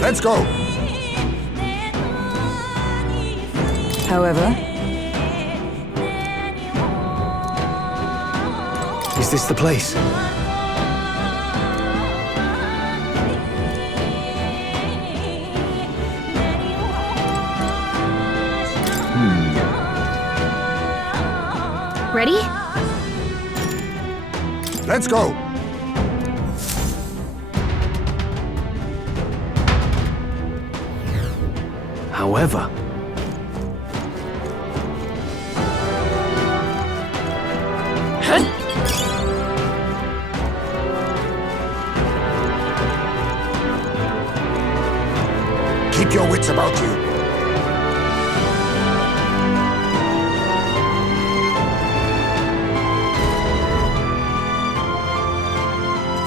Let's go! However, is this the place? Ready? Let's go! However... Keep your wits about you.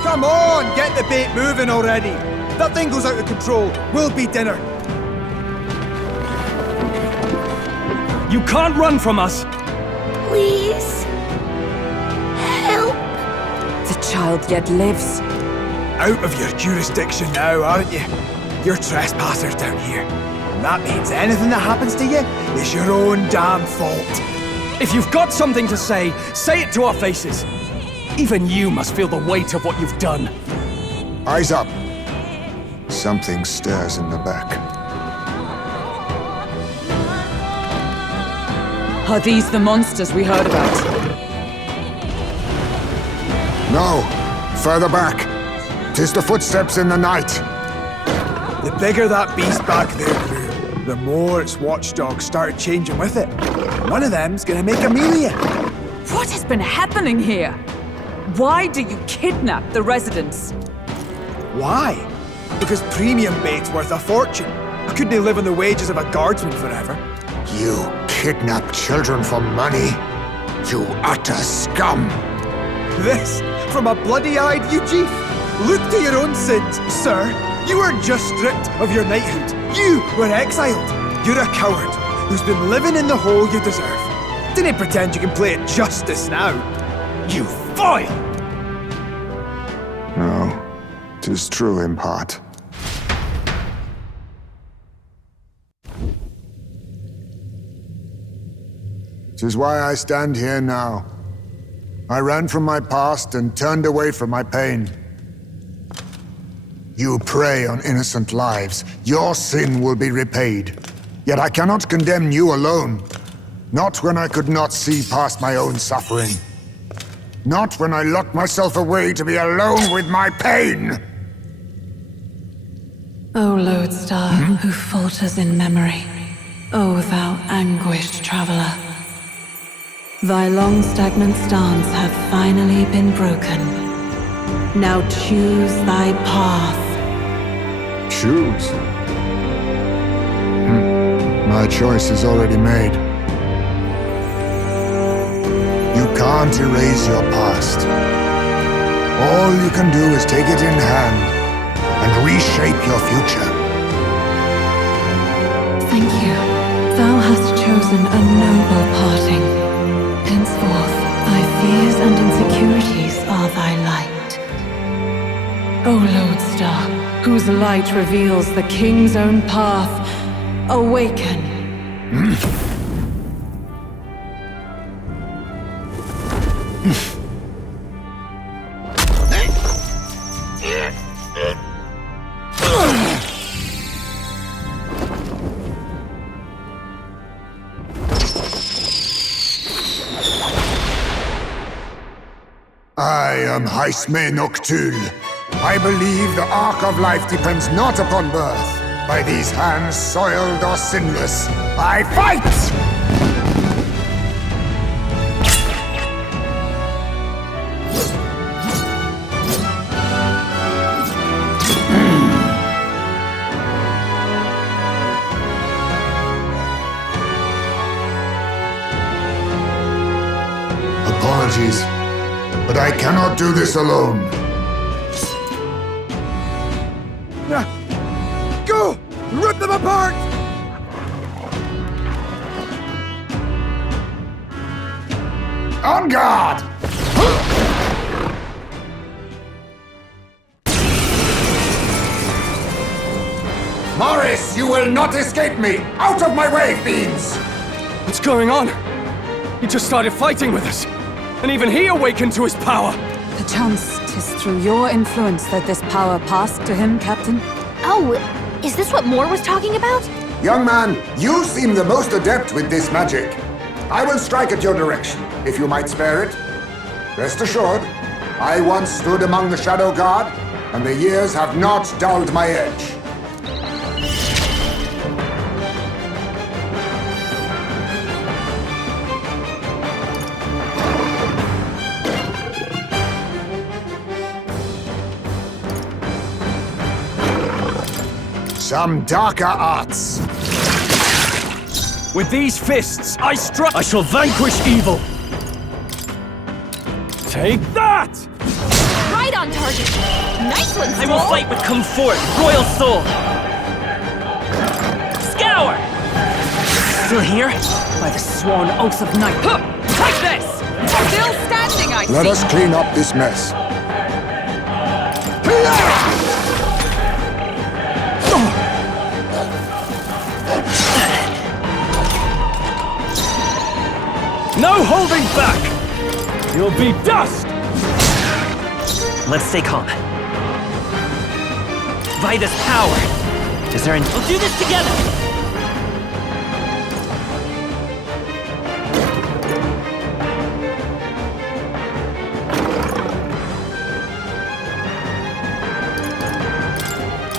Come on, get the bait moving already. That thing goes out of control. We'll be dinner. You can't run from us! Please. Help. the child yet lives. Out of your jurisdiction now, aren't you? You're trespassers down here. And that means anything that happens to you is your own damn fault. If you've got something to say it to our faces. Even you must feel the weight of what you've done. Eyes up. Something stirs in the back. Are these the monsters we heard about? No, further back. 'Tis the footsteps in the night. The bigger that beast back there grew, the more its watchdogs started changing with it. One of them's gonna make a meal of you. What has been happening here? Why do you kidnap the residents? Why? Because premium bait's worth a fortune. I couldn't live on the wages of a guardsman forever. You kidnap children for money? You utter scum! This from a bloody-eyed Eugene? Look to your own sins, sir. You were just stripped of your knighthood. You were exiled. You're a coward who's been living in the hole you deserve. Didn't pretend you can play at justice now. You foil! No, 'tis true in part. Tis why I stand here now. I ran from my past and turned away from my pain. You prey on innocent lives. Your sin will be repaid. Yet I cannot condemn you alone. Not when I could not see past my own suffering. Not when I locked myself away to be alone with my pain! O lodestar, who falters in memory, O thou anguished traveler. Thy long stagnant stance hath finally been broken. Now choose thy path. Choose? My choice is already made. You can't erase your past. All you can do is take it in hand and reshape your future. Thank you. Thou hast chosen a noble parting. Henceforth, thy fears and insecurities are thy light. O lodestar, whose light reveals the king's own path, awaken. I am Haisme Noctul. I believe the arc of life depends not upon birth. By these hands, soiled or sinless, I fight! Apologies, but I cannot do this alone. Go! Rip them apart! On guard! Morris, you will not escape me! Out of my way, fiends! What's going on? He just started fighting with us. And even he awakened to his power. Perchance 'tis through your influence that this power passed to him, Captain. Oh, is this what Moore was talking about? Young man, you seem the most adept with this magic. I will strike at your direction, if you might spare it. Rest assured, I once stood among the Shadow Guard, and the years have not dulled my edge. Some darker arts. With these fists, I strike. I shall vanquish evil. Take that! Right on target. Nice one, I will fight with comfort, royal soul. Scour! Still here? By the sworn oath of night. Huh! Take this! Still standing, I Let see. us clean up this mess. No holding back! You'll be dust! Let's stay calm. By this power, is there an... We'll do this together!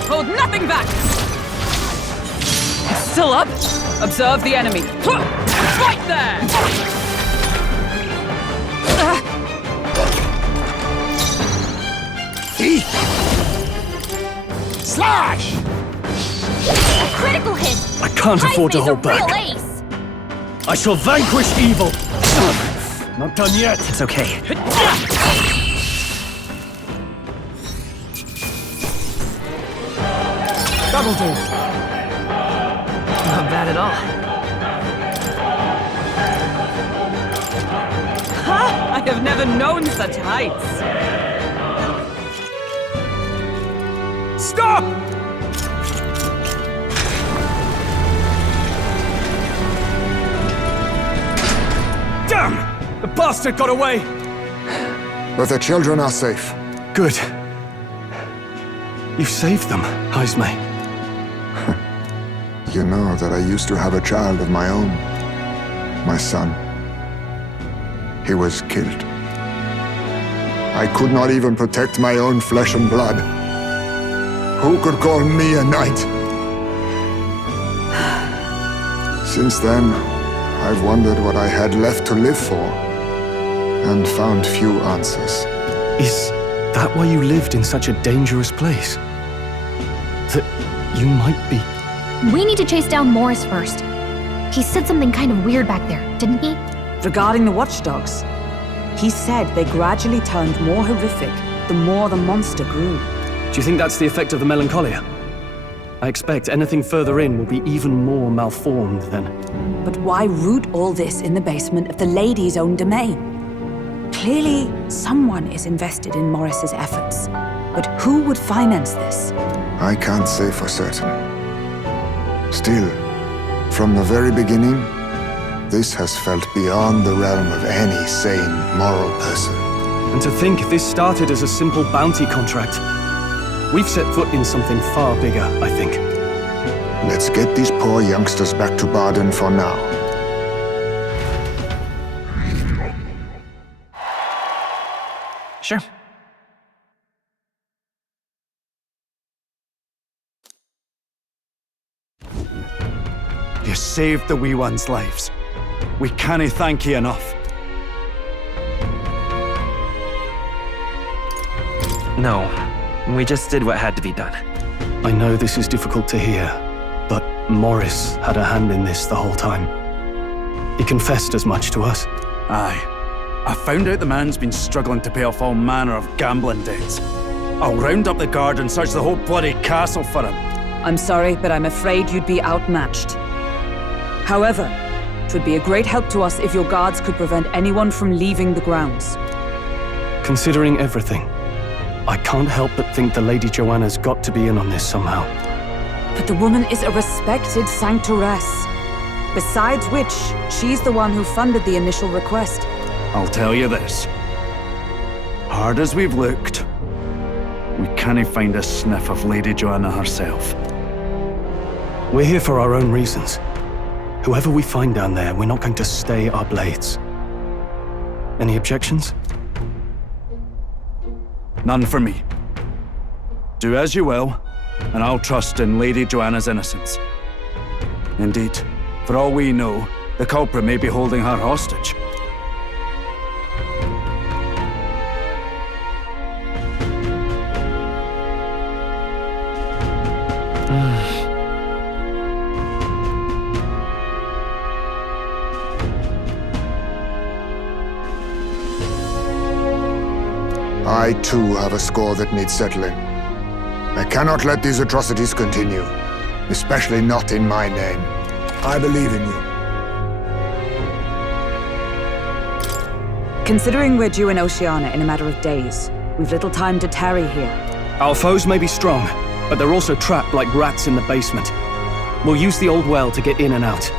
Hold nothing back! It's still up. Observe the enemy. Huh! Right there! Slash! A critical hit. I can't afford to hold back. Real ace. I shall vanquish evil! Not done yet. It's okay. That'll do. Not bad at all. Ha! I have never known such heights. Stop! Damn! The bastard got away! But the children are safe. Good. You saved them, Heisme. You know that I used to have a child of my own. My son. He was killed. I could not even protect my own flesh and blood. Who could call me a knight? Since then, I've wondered what I had left to live for, and found few answers. Is that why you lived in such a dangerous place? That you might be... We need to chase down Morris first. He said something kind of weird back there, didn't he? Regarding the watchdogs, he said they gradually turned more horrific the more the monster grew. Do you think that's the effect of the melancholia? I expect anything further in will be even more malformed then. But why root all this in the basement of the lady's own domain? Clearly, someone is invested in Morris's efforts. But who would finance this? I can't say for certain. Still, from the very beginning, this has felt beyond the realm of any sane, moral person. And to think this started as a simple bounty contract. We've set foot in something far bigger, I think. Let's get these poor youngsters back to Baden for now. Sure. You saved the wee ones' lives. We cannae thank you enough. No, we just did what had to be done. I know this is difficult to hear, but Morris had a hand in this the whole time. He confessed as much to us. Aye. I found out the man's been struggling to pay off all manner of gambling debts. I'll round up the guard and search the whole bloody castle for him. I'm sorry, but I'm afraid you'd be outmatched. However, it would be a great help to us if your guards could prevent anyone from leaving the grounds. Considering everything, I can't help but think the Lady Joanna's got to be in on this somehow. But the woman is a respected sanctoress. Besides which, she's the one who funded the initial request. I'll tell you this. Hard as we've looked, we can't find a sniff of Lady Joanna herself. We're here for our own reasons. Whoever we find down there, we're not going to stay our blades. Any objections? None for me. Do as you will, and I'll trust in Lady Joanna's innocence. Indeed, for all we know, the culprit may be holding her hostage. I too have a score that needs settling. I cannot let these atrocities continue, especially not in my name. I believe in you. Considering we're due in Oceania in a matter of days, we've little time to tarry here. Our foes may be strong, but they're also trapped like rats in the basement. We'll use the old well to get in and out.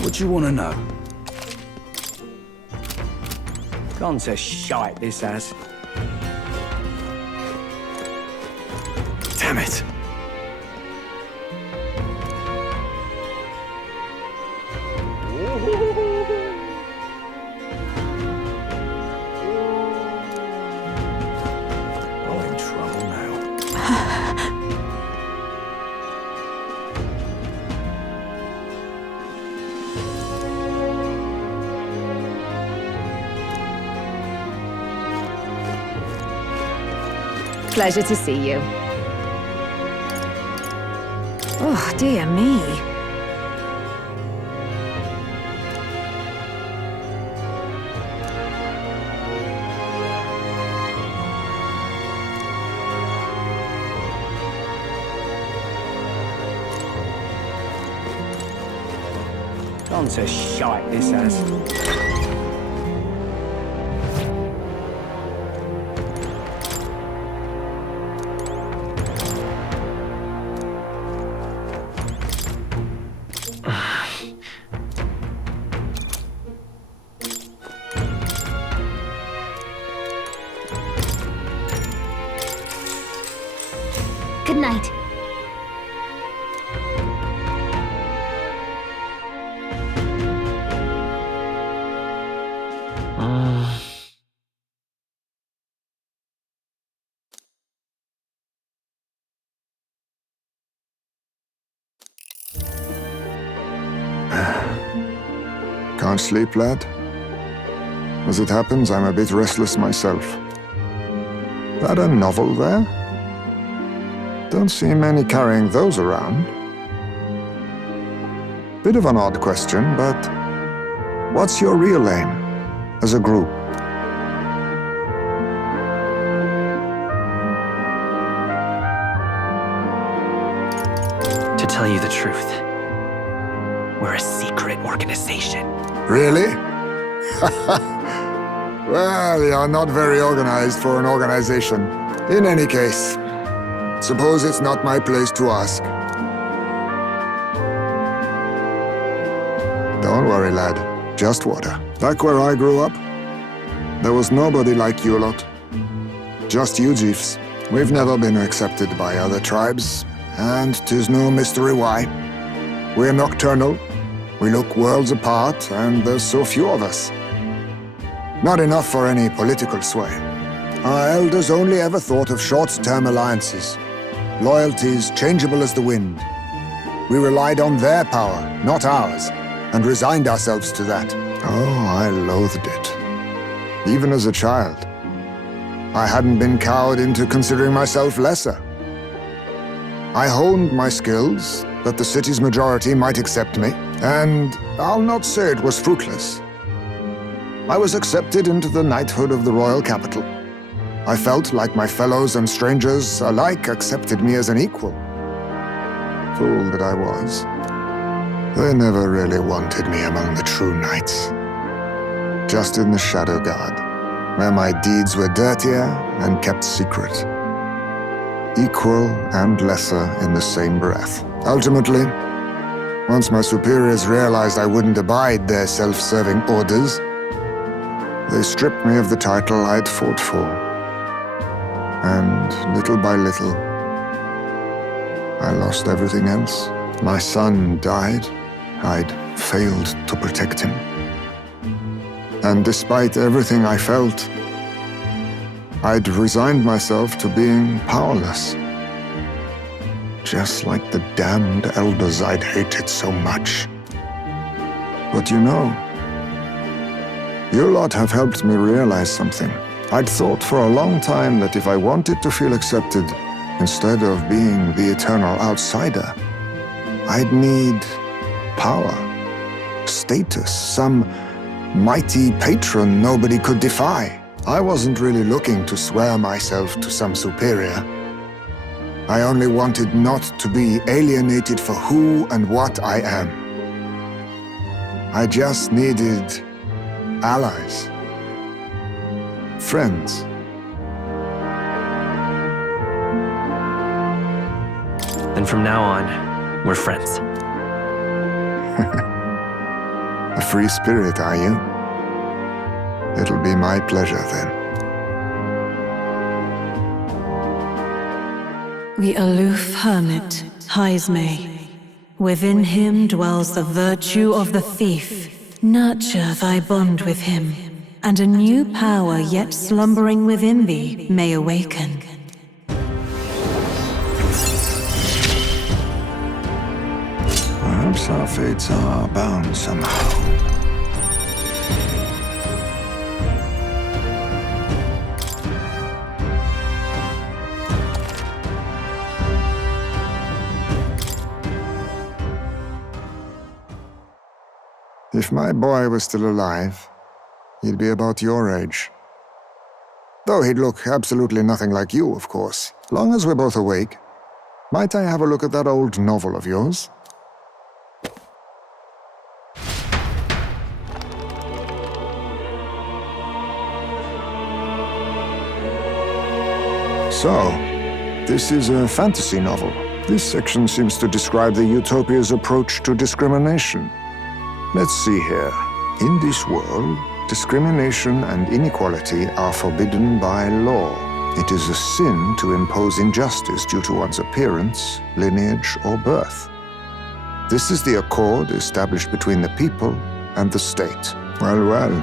What do you want to know? Gone to shite, this has. Damn it! I'm in trouble now. Pleasure to see you. Oh, dear me. Gone to shite, this has. Good night. Can't sleep, lad? As it happens, I'm a bit restless myself. That a novel there? Don't see many carrying those around. Bit of an odd question, but what's your real aim as a group? To tell you the truth, we're a secret organization. Really? Well, you're not very organized for an organization. In any case, suppose it's not my place to ask. Don't worry, lad. Just water. Back where I grew up, there was nobody like you lot. Just you chiefs. We've never been accepted by other tribes, and 'tis no mystery why. We're nocturnal, we look worlds apart, and there's so few of us. Not enough for any political sway. Our elders only ever thought of short-term alliances, loyalties changeable as the wind. We relied on their power, not ours, and resigned ourselves to that. Oh, I loathed it. Even as a child. I hadn't been cowed into considering myself lesser. I honed my skills, that the city's majority might accept me, and I'll not say it was fruitless. I was accepted into the knighthood of the royal capital. I felt like my fellows and strangers alike accepted me as an equal. Fool that I was. They never really wanted me among the true knights. Just in the Shadow Guard, where my deeds were dirtier and kept secret. Equal and lesser in the same breath. Ultimately, once my superiors realized I wouldn't abide their self-serving orders, they stripped me of the title I'd fought for. And little by little, I lost everything else. My son died. I'd failed to protect him. And despite everything I felt, I'd resigned myself to being powerless. Just like the damned elders I'd hated so much. But you know, you lot have helped me realize something. I'd thought for a long time that if I wanted to feel accepted, instead of being the eternal outsider, I'd need power, status, some mighty patron nobody could defy. I wasn't really looking to swear myself to some superior. I only wanted not to be alienated for who and what I am. I just needed allies, friends. And from now on, we're friends. A free spirit, are you? It'll be my pleasure then. The aloof hermit, Heismay. Within him dwells the virtue of the thief. Nurture thy bond with him, and a new power yet slumbering within thee may awaken. Perhaps our fates are bound somehow. If my boy was still alive, he'd be about your age. Though he'd look absolutely nothing like you, of course. Long as we're both awake, might I have a look at that old novel of yours? So, this is a fantasy novel. This section seems to describe the Utopia's approach to discrimination. Let's see here. In this world, discrimination and inequality are forbidden by law. It is a sin to impose injustice due to one's appearance, lineage, or birth. This is the accord established between the people and the state. Well, well.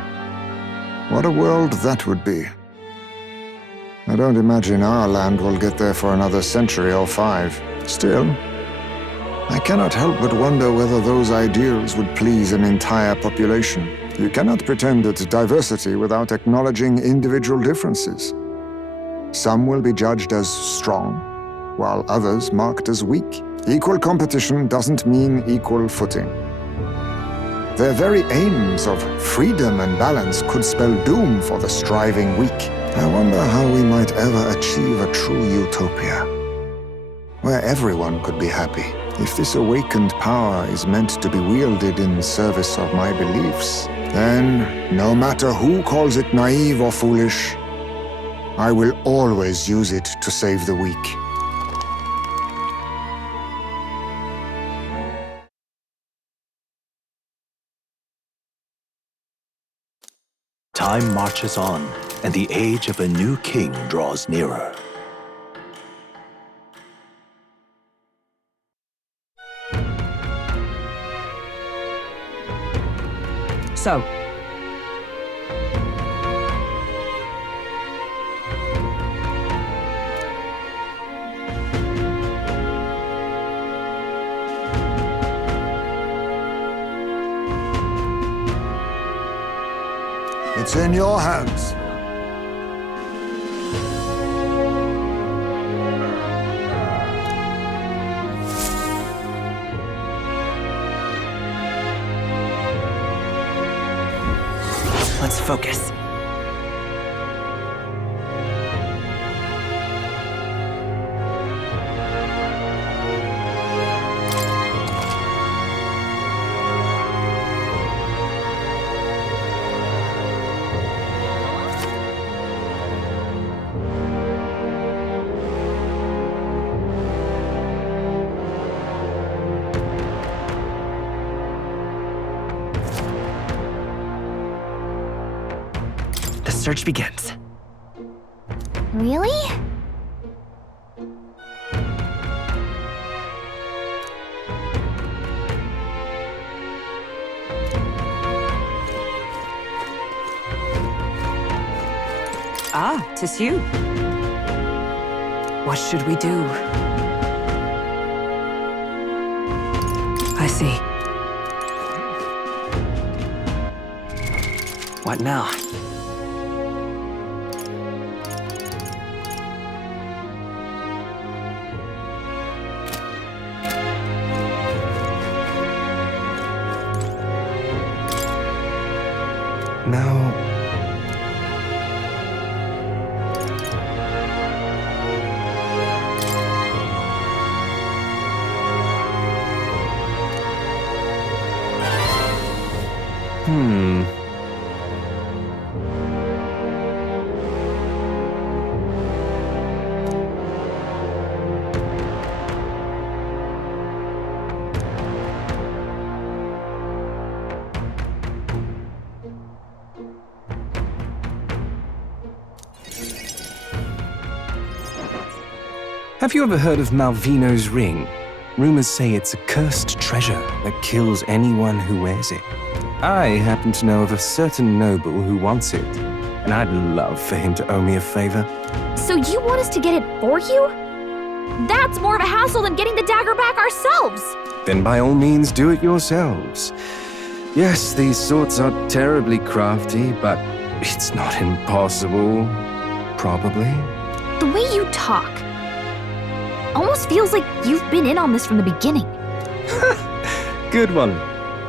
What a world that would be. I don't imagine our land will get there for another century or 5. Still, I cannot help but wonder whether those ideals would please an entire population. You cannot pretend at diversity without acknowledging individual differences. Some will be judged as strong, while others marked as weak. Equal competition doesn't mean equal footing. Their very aims of freedom and balance could spell doom for the striving weak. I wonder how we might ever achieve a true utopia, where everyone could be happy. If this awakened power is meant to be wielded in service of my beliefs, then, no matter who calls it naive or foolish, I will always use it to save the weak. Time marches on, and the age of a new king draws nearer. So, It's in your hands. Let's focus. search begins. Really? Ah, 'tis you. What should we do? I see. What now? Now... Have you ever heard of Malvino's ring? Rumors say it's a cursed treasure that kills anyone who wears it. I happen to know of a certain noble who wants it, and I'd love for him to owe me a favor. So you want us to get it for you? That's more of a hassle than getting the dagger back ourselves! Then by all means do it yourselves. Yes, these swords are terribly crafty, but it's not impossible. Probably. The way you talk almost feels like you've been in on this from the beginning. Good one.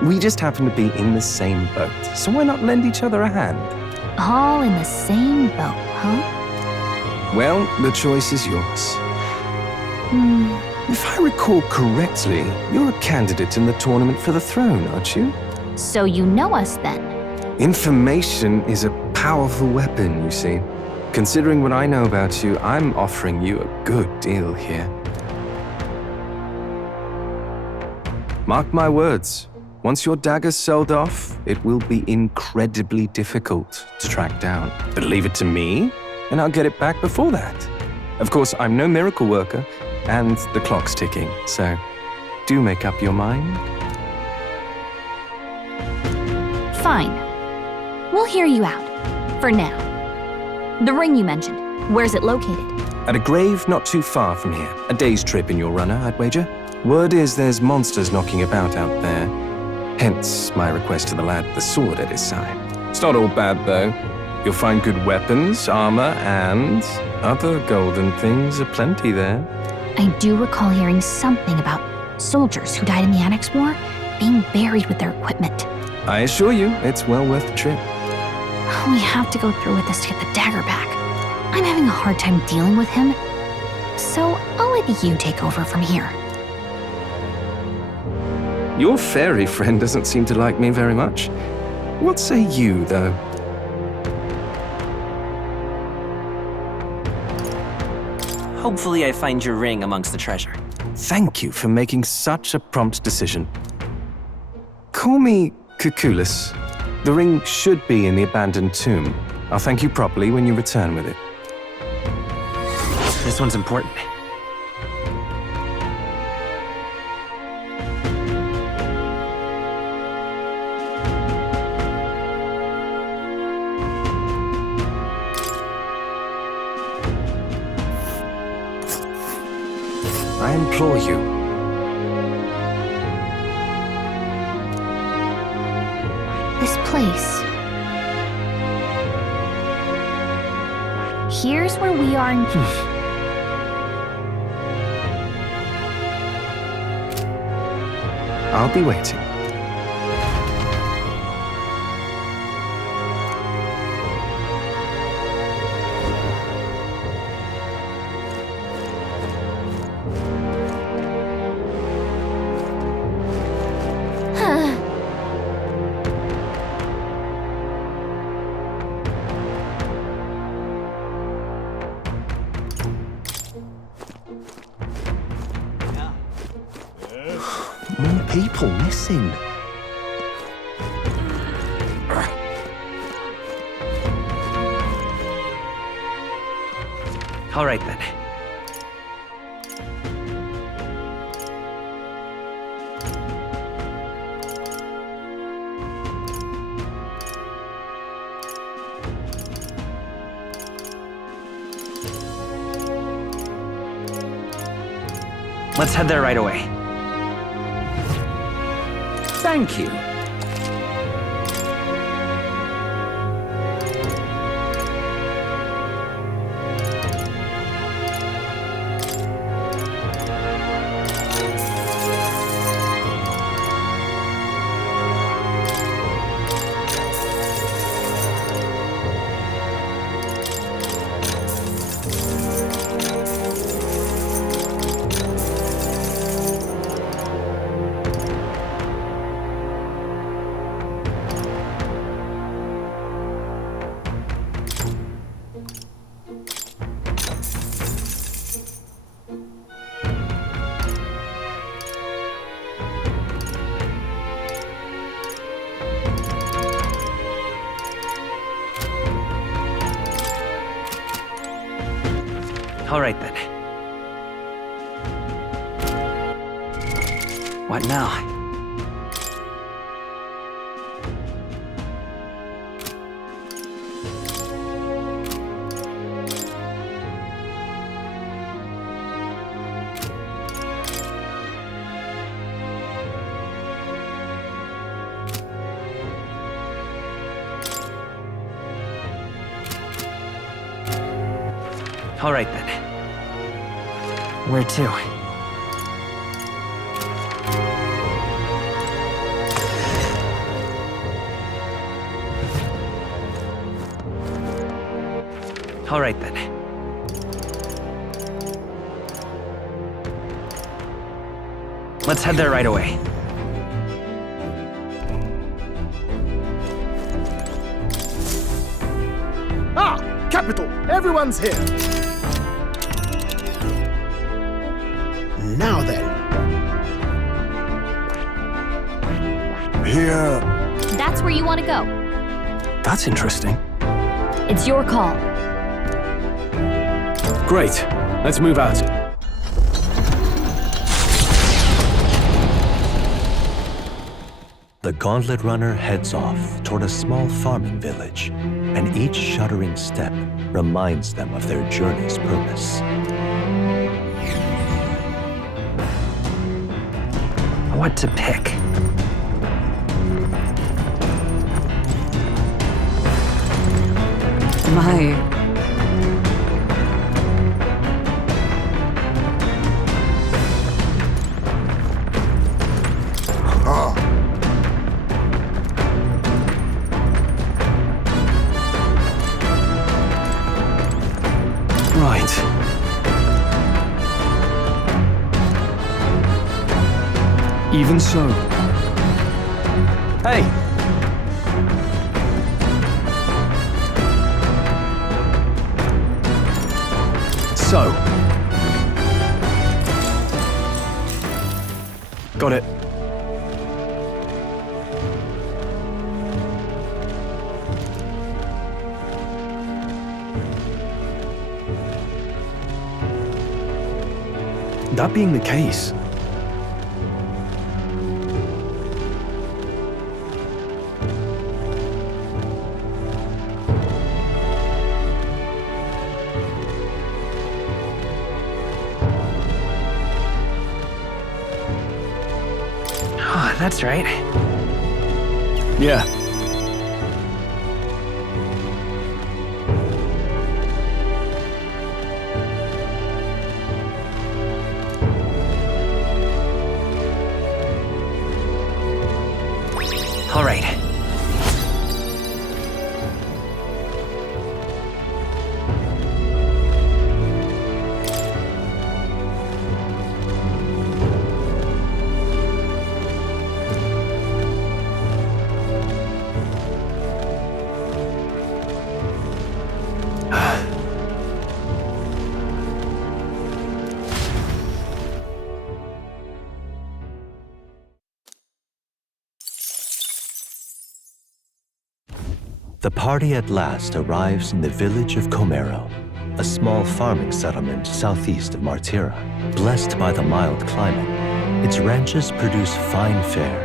We just happen to be in the same boat, so why not lend each other a hand? All in the same boat, huh? Well, the choice is yours. If I recall correctly, you're a candidate in the tournament for the throne, aren't you? So you know us then? Information is a powerful weapon, you see. Considering what I know about you, I'm offering you a good deal here. Mark my words, once your dagger's sold off, it will be incredibly difficult to track down. But leave it to me, and I'll get it back before that. Of course, I'm no miracle worker, and the clock's ticking, so do make up your mind. Fine. We'll hear you out. For now. The ring you mentioned, where's it located? At a grave not too far from here. A day's trip in your runner, I'd wager. Word is there's monsters knocking about out there. Hence my request to the lad with the sword at his side. It's not all bad, though. You'll find good weapons, armor, and other golden things aplenty there. I do recall hearing something about soldiers who died in the Annex War being buried with their equipment. I assure you, it's well worth the trip. We have to go through with this to get the dagger back. I'm having a hard time dealing with him, so I'll let you take over from here. Your fairy friend doesn't seem to like me very much. What say you, though? Hopefully I find your ring amongst the treasure. Thank you for making such a prompt decision. Call me Cuculus. The ring should be in the abandoned tomb. I'll thank you properly when you return with it. This one's important. I implore you. This place. Here's where we are in... I'll be waiting. More people missing. All right then. Let's head there right away. Thank you. All right then. What now? All right then. Where to? All right then. Let's head there right away. Ah! Capital! Everyone's here! Now then. Here. That's where you want to go. That's interesting. It's your call. Great. Let's move out. The Gauntlet Runner heads off toward a small farming village, and each shuddering step reminds them of their journey's purpose. What to pick? My. Ah. Right. Even so. Hey! So. Got it. That being the case, That's right. yeah. All right. The party at last arrives in the village of Comero. a small farming settlement southeast of Martira. Blessed by the mild climate, its ranches produce fine fare,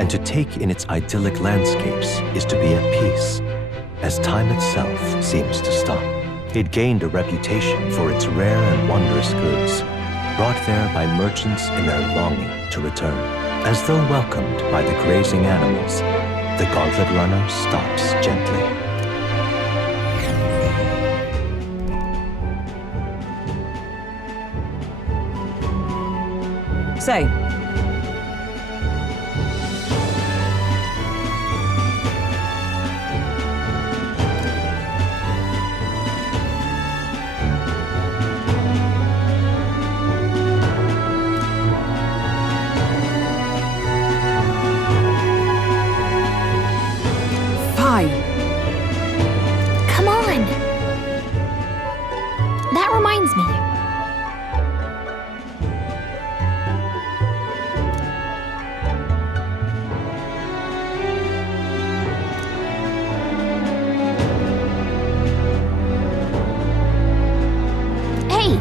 and to take in its idyllic landscapes is to be at peace, as time itself seems to stop. It gained a reputation for its rare and wondrous goods, brought there by merchants in their longing to return. As though welcomed by the grazing animals, the gauntlet runner stops gently. Say, Come on! That reminds me. Hey!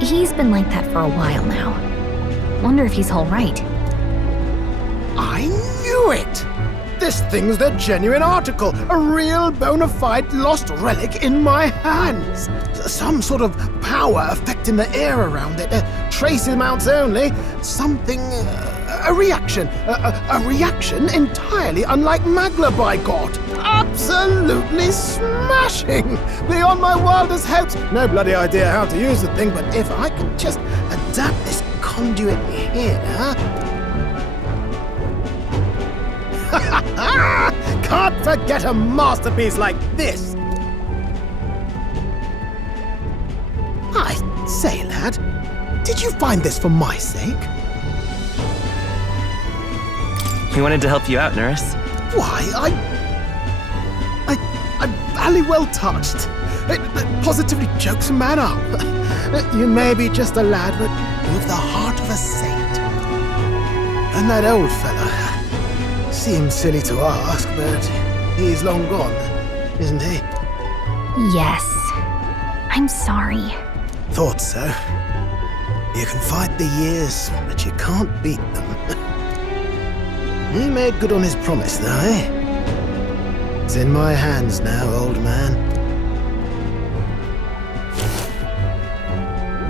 He's been like that for a while now. Wonder if he's all right. I knew it! This thing's the genuine article, a real bona fide lost relic in my hands. Some sort of power affecting the air around it. Trace amounts only. Something... a reaction. A reaction entirely unlike Magla, by God. Absolutely smashing! Beyond my wildest hopes. No bloody idea how to use the thing, but if I could just adapt this conduit here... Can't forget a masterpiece like this! I say, lad, did you find this for my sake? We wanted to help you out, nurse. Why, I'm barely well touched. It positively chokes a man up. You may be just a lad, but you've the heart of a saint. And that old fella... Seems silly to ask, but he's long gone, isn't he? Yes. I'm sorry. Thought so. You can fight the years, but you can't beat them. He made good on his promise, though, eh? It's in my hands now, old man.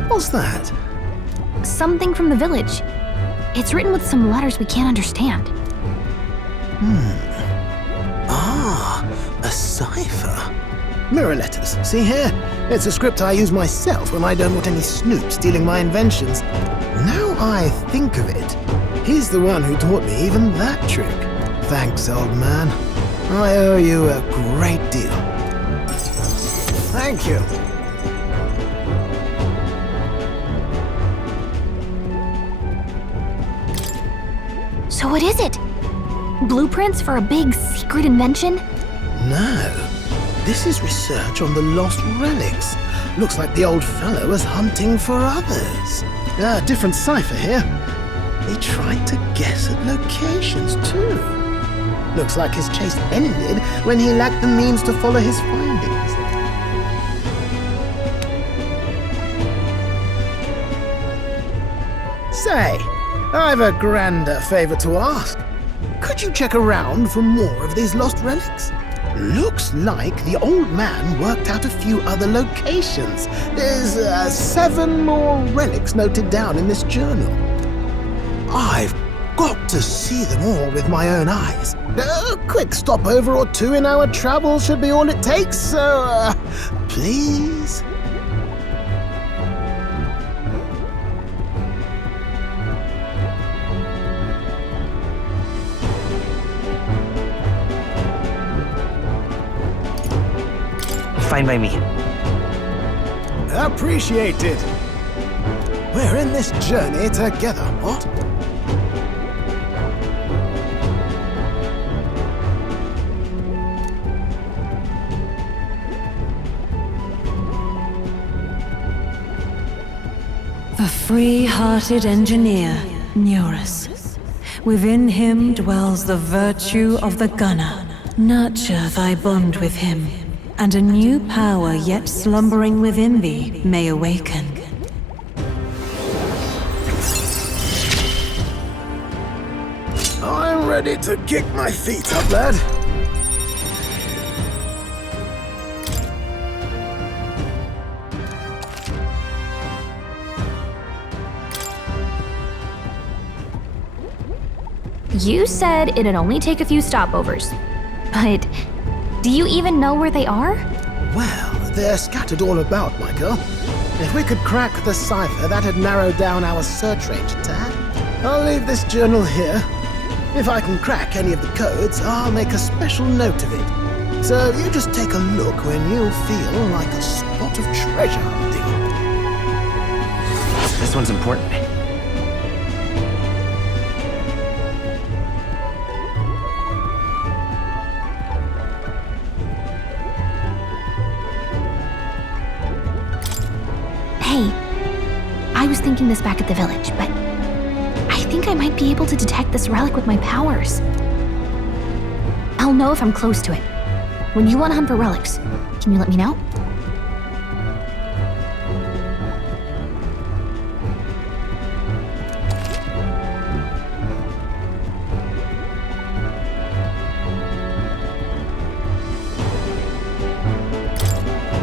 What's that? Something from the village. It's written with some letters we can't understand. Ah, a cipher. Mirror letters, see here? It's a script I use myself when I don't want any snoop stealing my inventions. Now I think of it, he's the one who taught me even that trick. Thanks, old man. I owe you a great deal. Thank you. So what is it? Blueprints for a big secret invention? No. This is research on the lost relics. Looks like the old fellow was hunting for others. Different cipher here. He tried to guess at locations, too. Looks like his chase ended when he lacked the means to follow his findings. Say, I've a grander favor to ask. Could you check around for more of these lost relics? Looks like the old man worked out a few other locations. There's 7 more relics noted down in this journal. I've got to see them all with my own eyes. A quick stopover or 2 in our travels should be all it takes, so, please? Fine by me. Appreciated. We're in this journey together, what? The free-hearted engineer, Neurus. Within him dwells the virtue of the gunner. Nurture thy bond with him, and a new power yet slumbering within thee may awaken. I'm ready to kick my feet up, lad. You said it'd only take a few stopovers. But do you even know where they are? Well, they're scattered all about, my girl. If we could crack the cipher, that'd narrow down our search range a tad. I'll leave this journal here. If I can crack any of the codes, I'll make a special note of it. So you just take a look when you feel like a spot of treasure hunting. This one's important. Hey, I was thinking this back at the village, but I think I might be able to detect this relic with my powers. I'll know if I'm close to it. When you want to hunt for relics, can you let me know?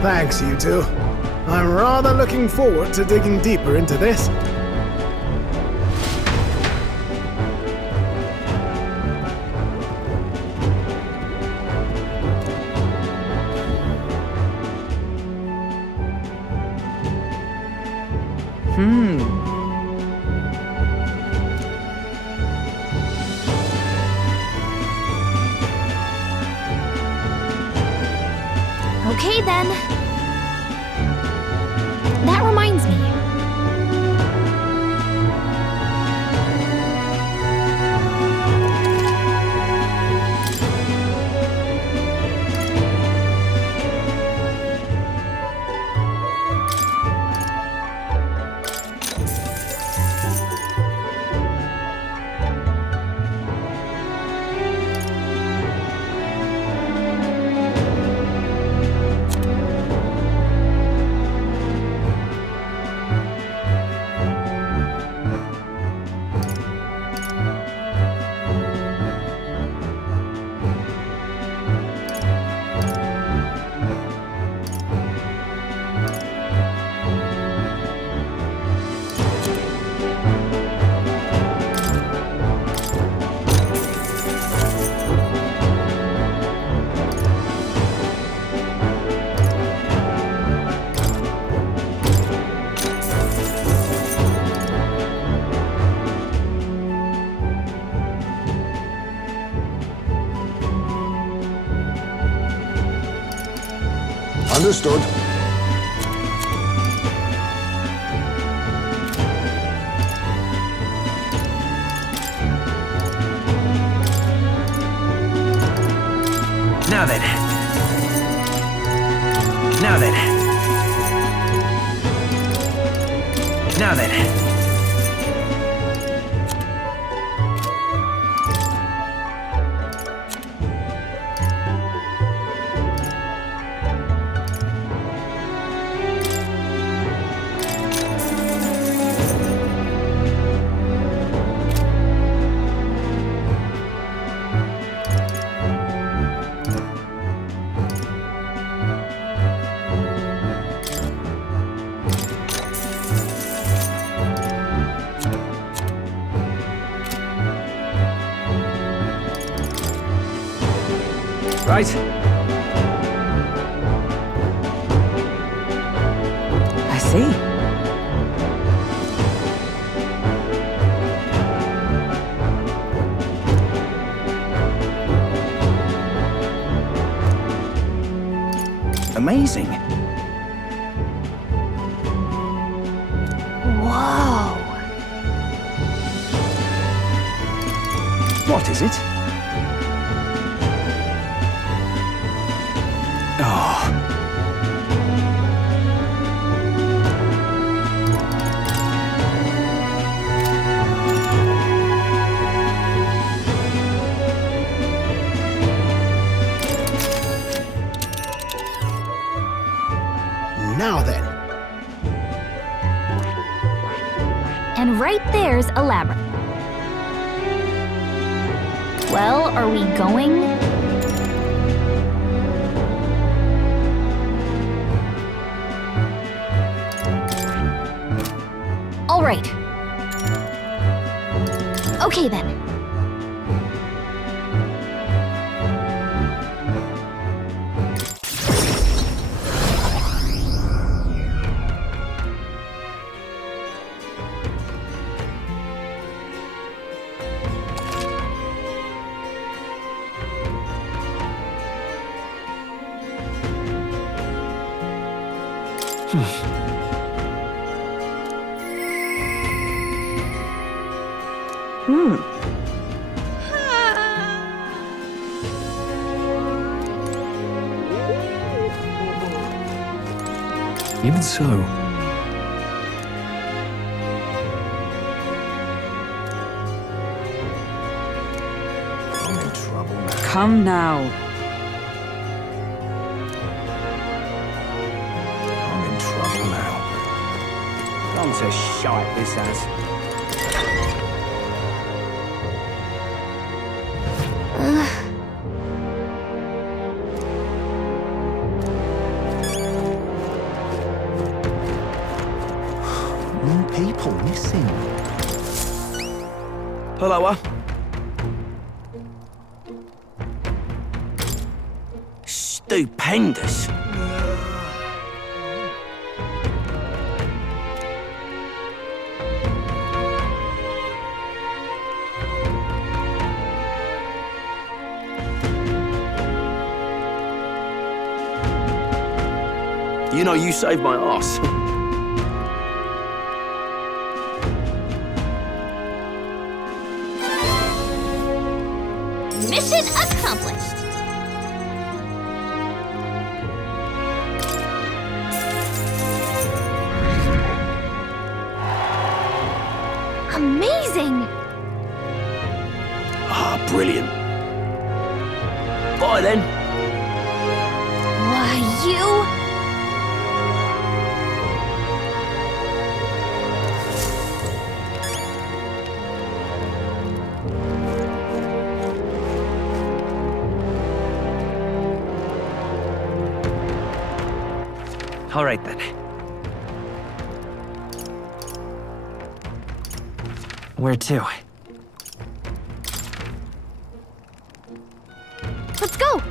Thanks, you two. I'm rather looking forward to digging deeper into this. Okay then. That reminds me. Understood. Now then. Now then. Now then. right? I see. Amazing. Whoa. What is it? Oh. Now then, And right there's a labyrinth. Well, are we going? All right. Okay then. Even so, I'm in trouble now. Come now. I'm in trouble now. Gone to shite, this has. more people missing. Hello. Stupendous. You know, you saved my ass. Mission accomplished. Amazing! Ah, brilliant. Bye then. Why, you... All right then. Where to? Let's go!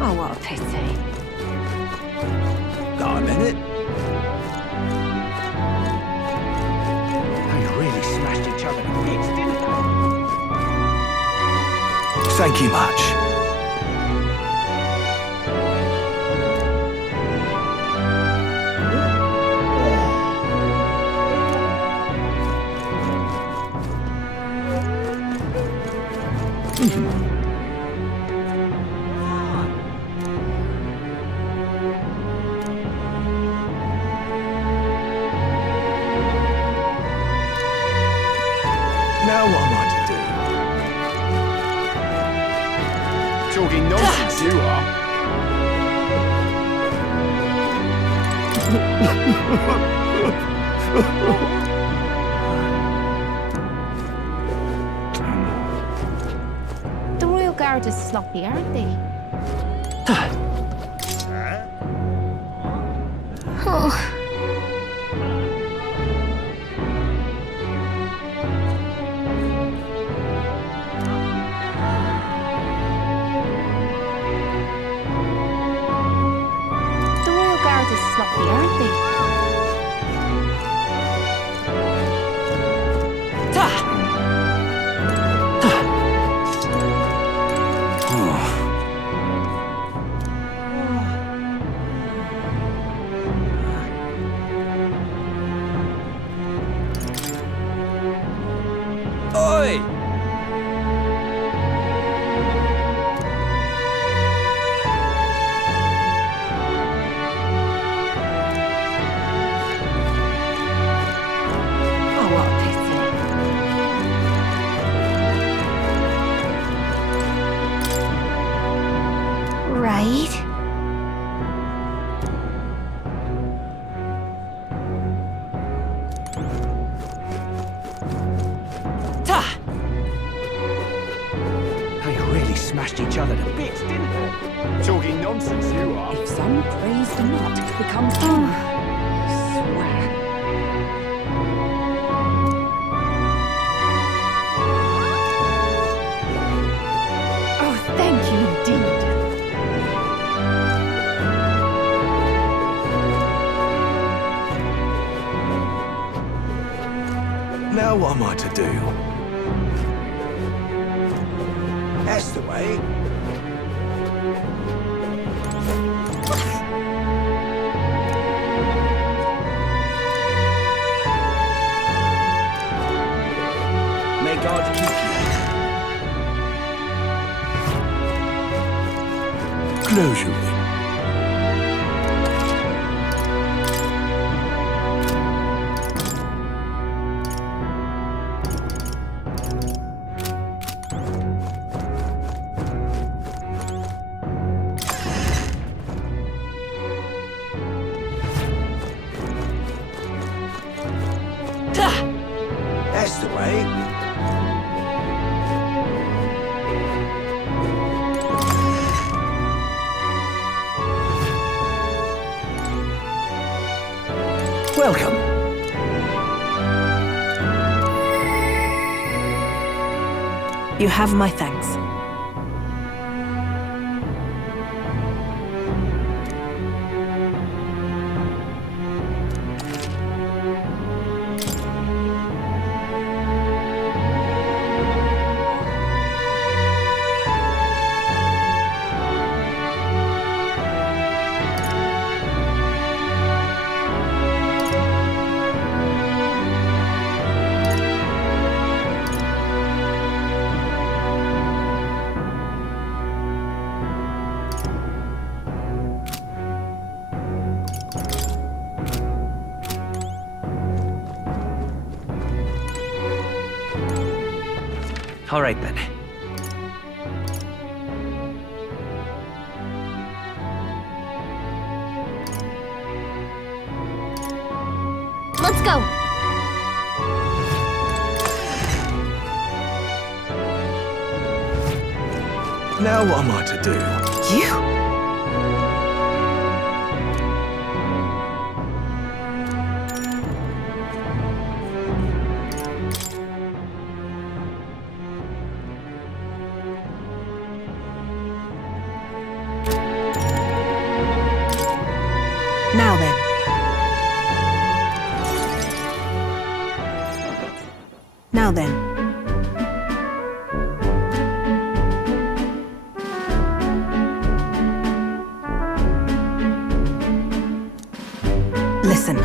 Oh, what a pity. Got a minute? They really smashed each other to bits, didn't they? Thank you much. Now what am I to do? Talking nonsense, you are. The Royal Guard is sloppy, aren't they? Oh. is sloppy, aren't they? Oi! Oh, what a pity. Right? They really smashed each other to bits, didn't they? Talking nonsense, you are. If some praise do not become king, I swear. Oh, thank you indeed. Now what am I to do? That's the way. May God keep you. Closure. That's the way. Welcome. You have my thanks. All right then. Let's go! Now what am I to do? You? Now then. Now then. Listen.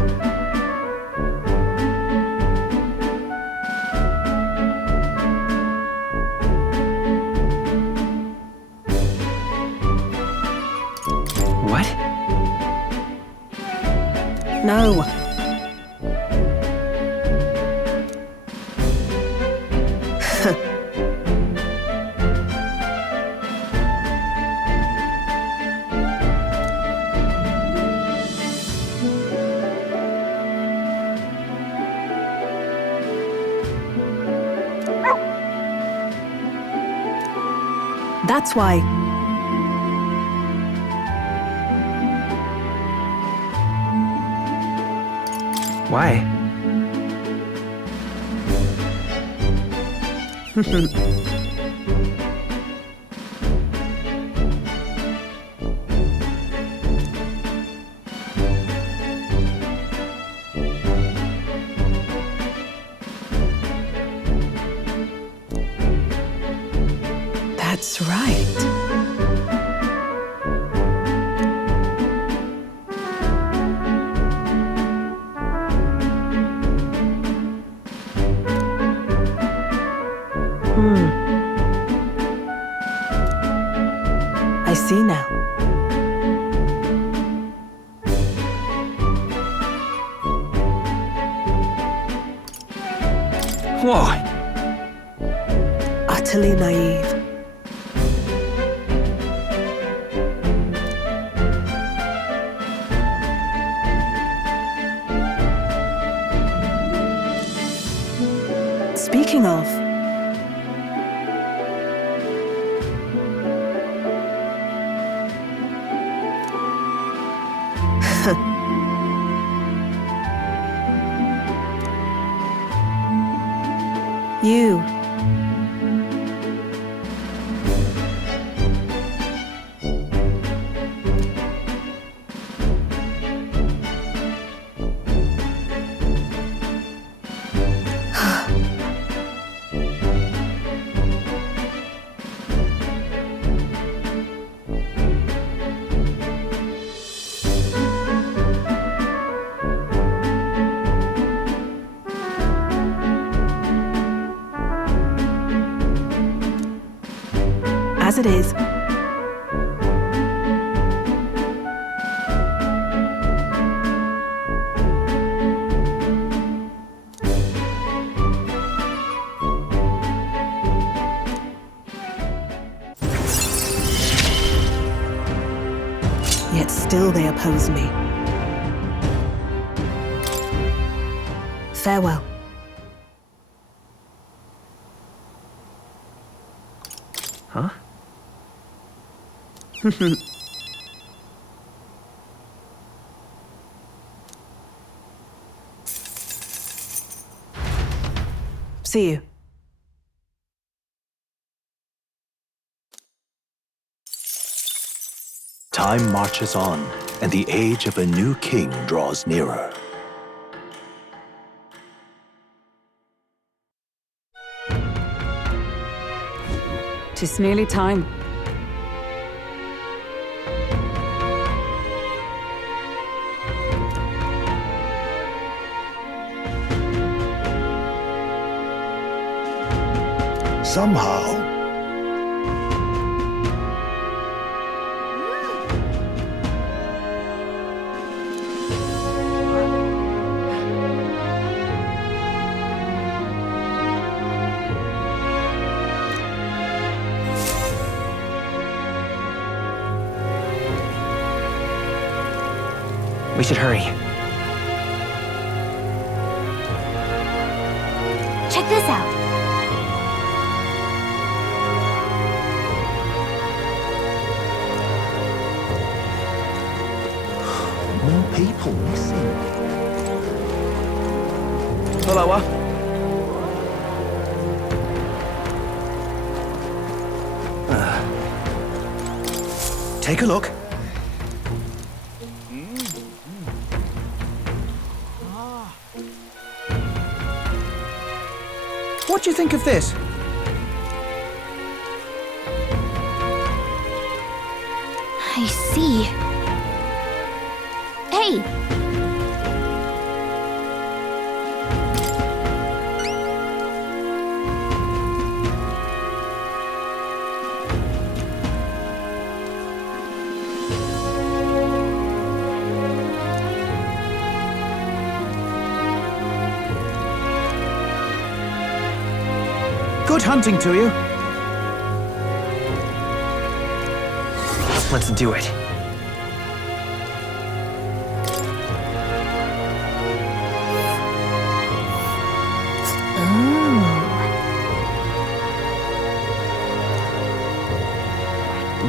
What? No. That's why. Why? That's right. I see now. Why? Utterly naive. Speaking of, you. As it is. Yet still they oppose me. Farewell. Huh? See you. Time marches on, and the age of a new king draws nearer. "'Tis nearly time. Somehow, We should hurry. Check this out. More people missing. Hello. Take a look. What do you think of this? I see. Hey! Good hunting to you. Let's do it.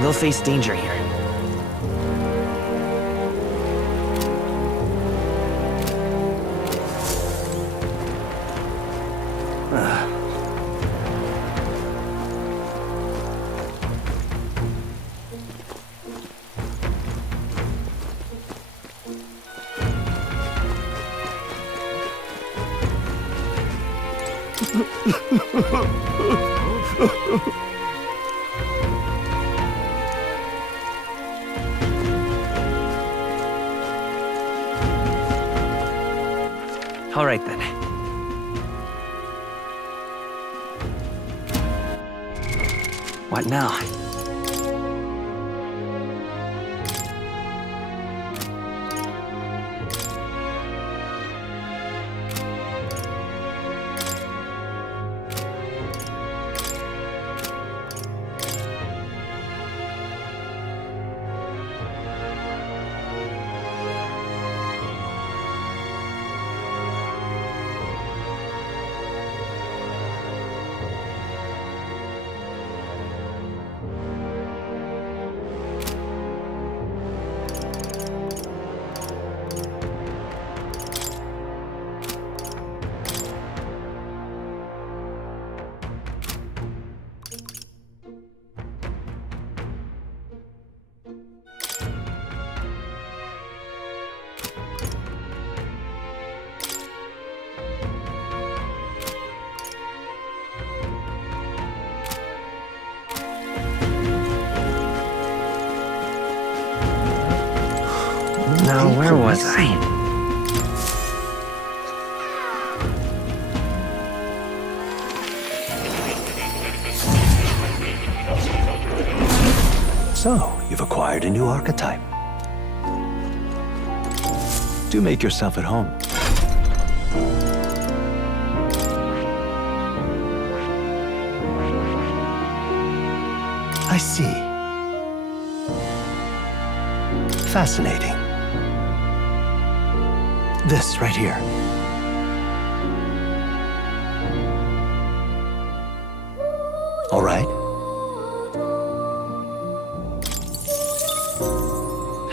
They'll face danger here. All right then. What now? Now, where was I? So, you've acquired a new archetype. Do make yourself at home. I see. Fascinating. This right here. All right.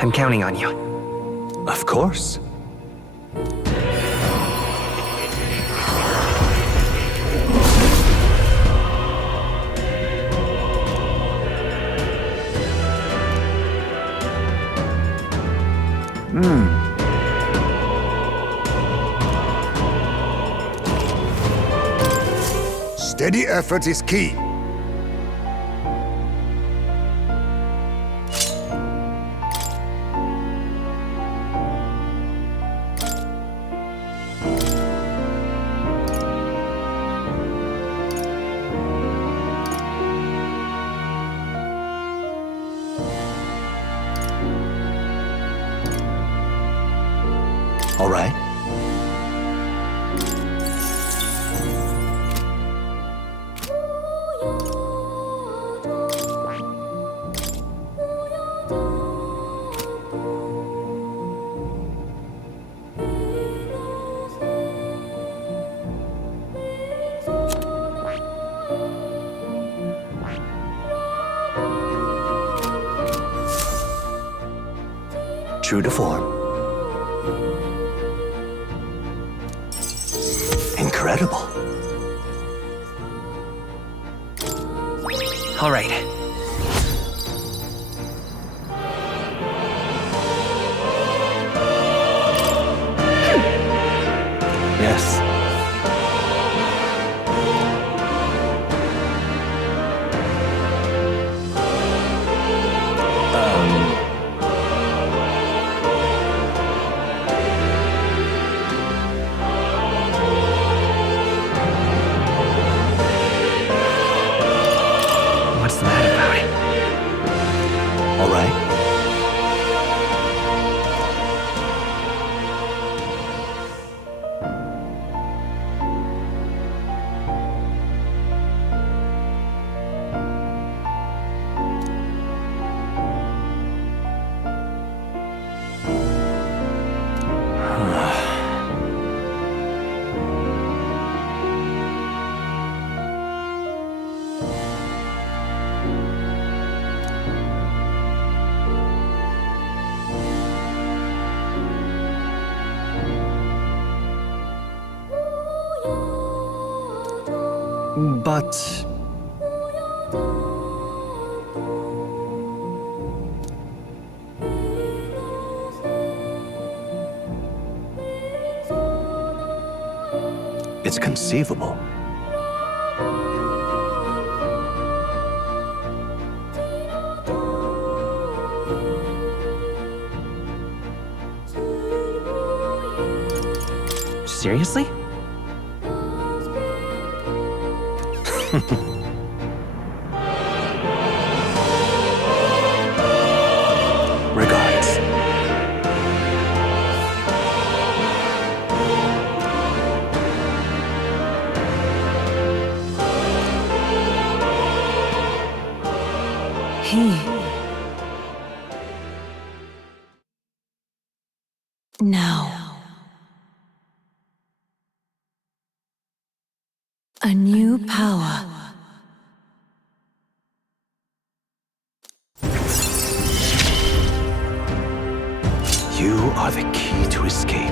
I'm counting on you. Of course. Steady effort is key. All right. True to form. Incredible. All right. Yes. What's that about? All right. But it's conceivable. Seriously? Regards. Now, a new power. You are the key to escape.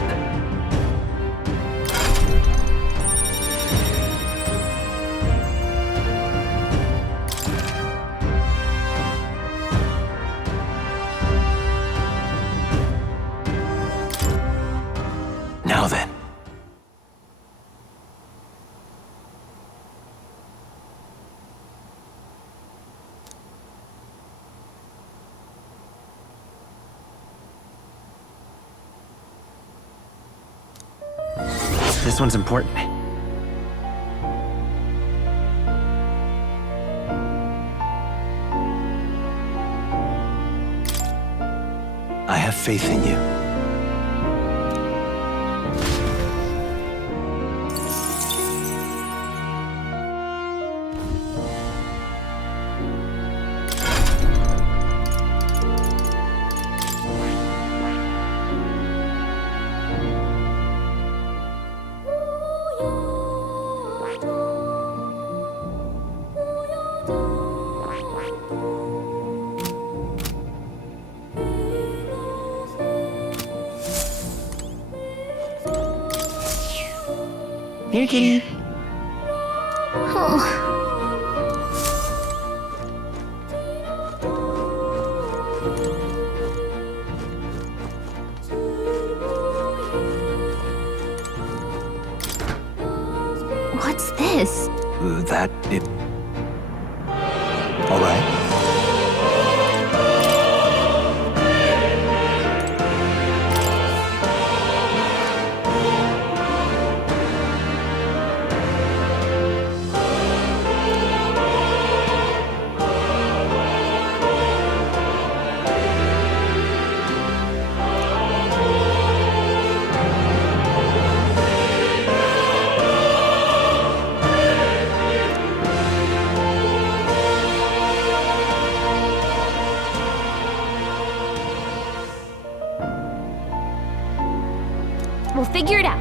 Now then. This one's important. I have faith in you. Here, kitty. Oh. What's this? That it... All right. We'll figure it out.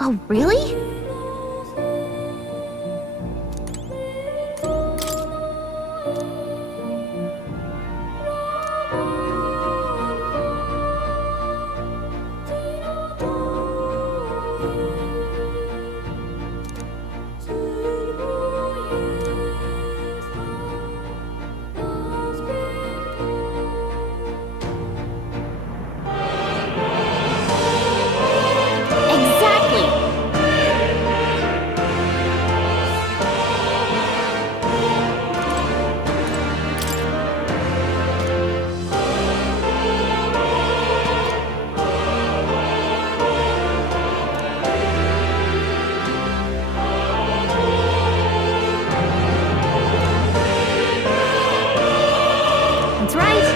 Oh, really? That's right.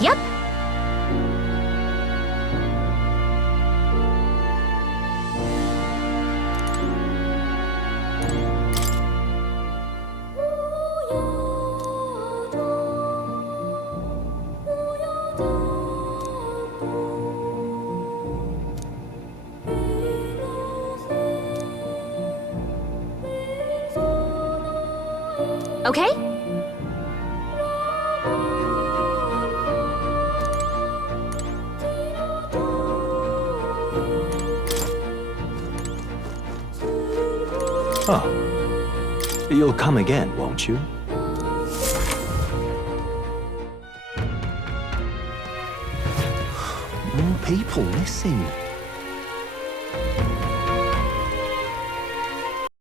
Yep. okay? Oh. You'll come again, won't you? More people missing.